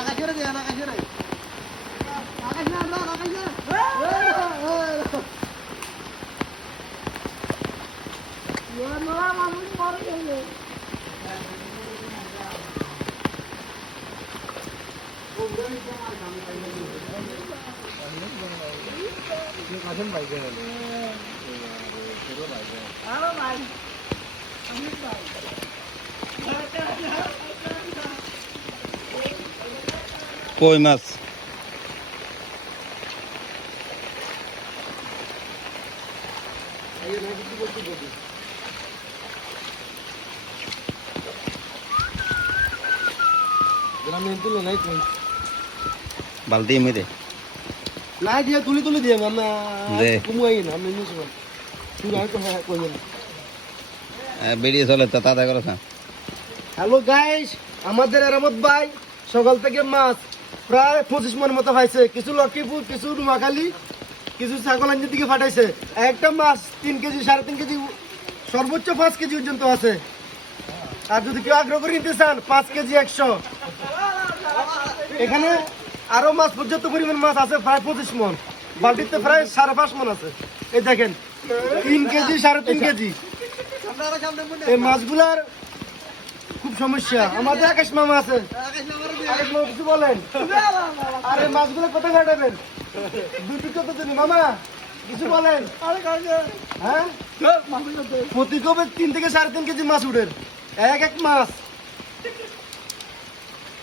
আকাশেরে দেন আকাশেরে আকাশ না আমরা আকাশ না নোরা মানুষ মরে গেলে কাছেন বাইকে আরে ভাই আমি ভাই কই মাছ বালতি মধ্যে নাই দিয়ে তুলি তুলি দিয়ে মানে দে। কুমুয়াই না আমি নিছি তুই হয়তো হ্যাঁ কইবেন বেরিয়ে চলে তো তাতে করো হ্যালো গাইস আমাদের এরামত ভাই সকাল থেকে মাছ প্রায় 25 মন মতো পাইছে কিছু লক্ষ্মীপুর কিছু নোয়াখালী কিছু ছাগলাঞ্জির দিকে পাঠাইছে একটা মাছ 3 কেজি 3.5 কেজি সর্বোচ্চ 5 কেজি পর্যন্ত আছে আর যদি কেউ আগ্রহ করে নিতে চান 5 কেজি 100 এখানে আরো মাছ পর্যাপ্ত পরিমাণ মাছ আছে প্রায় 25 মন বালতিতে প্রায় 5.5 মন আছে এই দেখেন 3 কেজি 3.5 কেজি আপনারা সামনে মনে এই মাছগুলার খুব সমস্যা আমাদের আকাশ মামা আছে আকাশ না মারা আকাশ মামা কিছু বলেন আরে মাছগুলো কোথায় কাটাবেন দুটো কত দিন মামা কিছু বলেন আরে কাজে হ্যাঁ মানুষ প্রতি কবে 3 থেকে 3.5 কেজি মাছ উঠেন এক এক মাছ